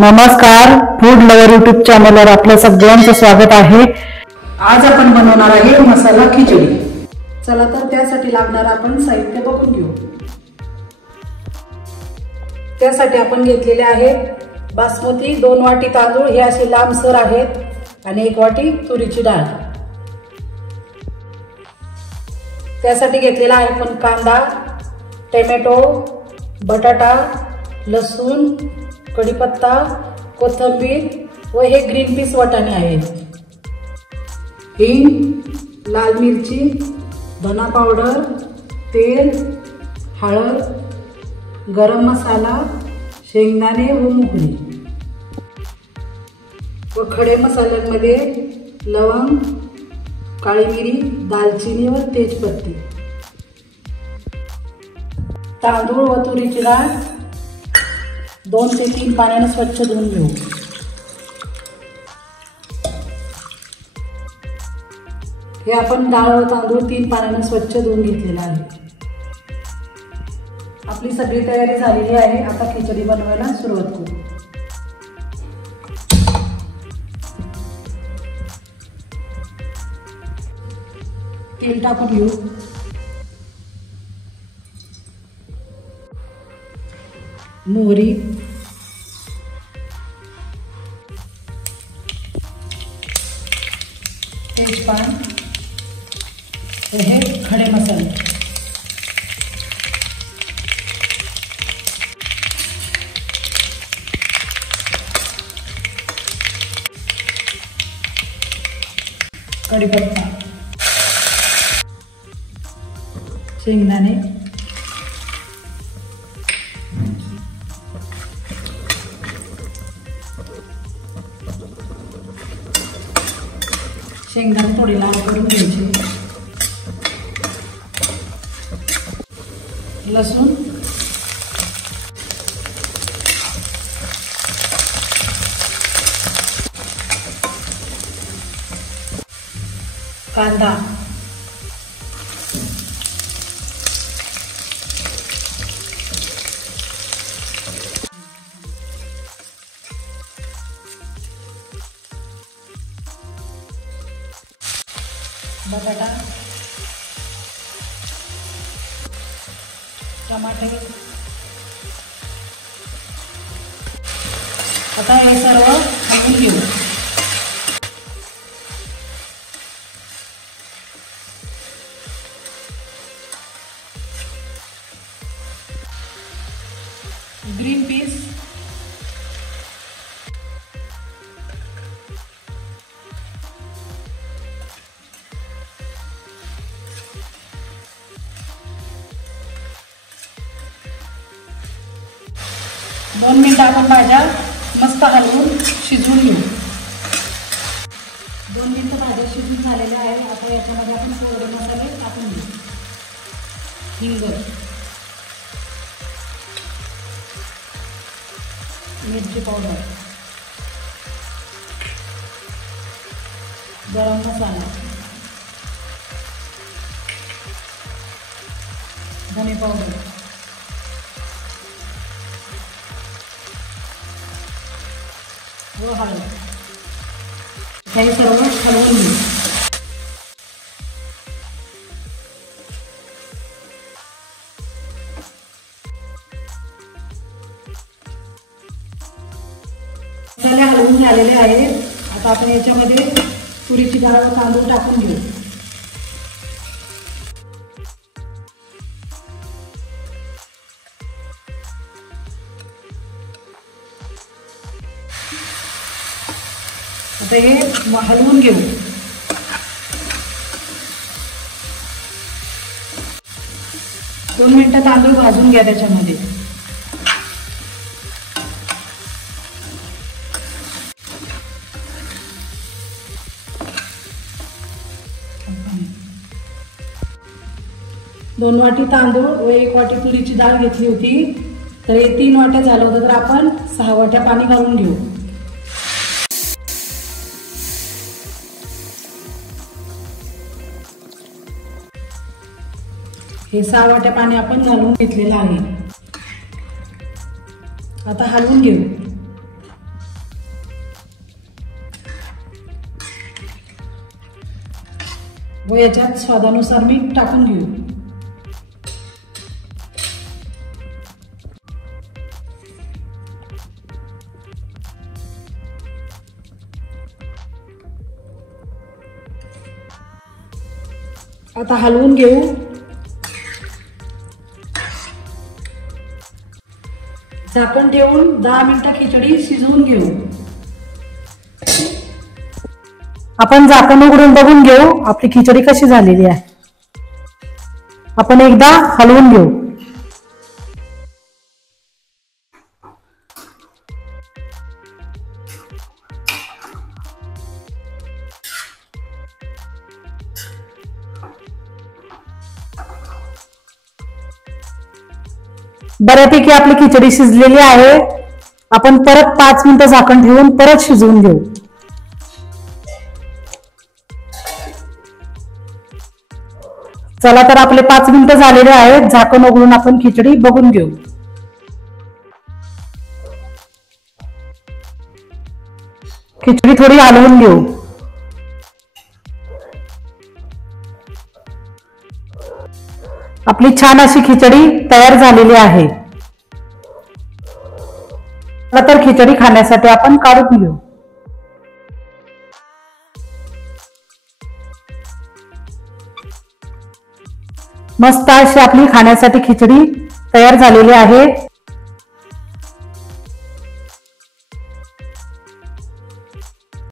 नमस्कार, food lover YouTube चॅनलवर आपलं सगळ्यांचं स्वागत आहे। आज आपण बनवणार आहे मसाला खिचडी। चला तर त्यासाठी लागणार आपण साहित्य बघून घेऊ। त्यासाठी आपण घेतलेले आहेत बासमती 2 वाटी तांदूळ, हे असे लांबसर आहेत, आणि 1 वाटी तुरीची डाळ। त्यासाठी घेतलेला आहे आपण कांदा, टोमॅटो, बटाटा, लसूण, कढीपत्ता, कोथिंबीर व हे ग्रीन पीस वाटाणे आहेत। हिंग, लाल मिरची, धना पावडर, तेल, हळद, गरम मसाला, शेंगदाणे व मोहरी व खडे मसाल्यांमध्ये लवंग, काळी मिरी, दालचिनी व तेजपत्ती। तांदूळ व तुरीची डाळ 2 ते 3 पाण्याने स्वच्छ धुवून घेऊ। हे आपण डाळ व तांदूळ 3 पाण्याने स्वच्छ धुवून घेतलेला आहे। आपली सगळी तयारी झालेली आहे। आता खिचडी बनवायला सुरुवात करू। तेल टाकून घेऊ। मोहरी, तेजपान, हे खडे मसाले, कढीपत्ता, शेंगदाणे, शेंगदाणे थोडे लाल करून घ्यायचे, लसूण, कांदा, बटाटा, टमाटे। आता हे सर्व टाकून घेऊ। ग्रीन पीस, दोन मिनिटं आपण भाज्या मस्त हलवून शिजवून घेऊ। 2 मिनिटं भाज्या शिजून झालेल्या आहेत। आता याच्यामध्ये आपण थोडे मसाले टाकून घेऊ। हिंग, मिरची पावडर, गरम मसाला, धने पावडर, व हळद, हे सर्व हलवून घेऊ। मसाले हलवून झालेले आहेत। आता आपण याच्यामध्ये तुरीची डाळ व तांदूळ टाकून घेऊ। आता हे हलवून घेऊ। दोन मिनिटं तांदूळ भाजून घ्या त्याच्यामध्ये। दोन वाटी तांदूळ व 1 वाटी तुरीची डाळ घेतली होती, तर हे 3 वाट्या झालं होतं, तर आपण 6 वाट्या पाणी घालून घेऊ। हे 6 वाट्या पाणी आपण घालून घेतलेलं आहे। आता हलवून घेऊ। व याच्यात स्वादानुसार मीठ टाकून घेऊ। आता हलवून घेऊ। झाकण ठेवून 10 मिनिटं खिचडी शिजवून घेऊ। आपण झाकण उघडून बघून घेऊ आपली खिचडी कशी झालेली आहे। आपण एकदा हलवून घेऊ। बऱ्यापैकी आपली खिचडी शिजलेली आहे। आपण परत 5 मिनिटं झाकण ठेवून परत शिजवून घेऊ। चला तर आपले 5 मिनिटं झालेले आहेत। झाकण उघडून आपण खिचडी बघून घेऊ। खिचडी थोडी हलवून घेऊ। आपली छान अशी खिचडी तयार झालेली आहे। तर खिचडी खाण्यासाठी आपण काढून घेऊ। मस्त अशी आपली खाण्यासाठी खिचडी तयार झालेली आहे।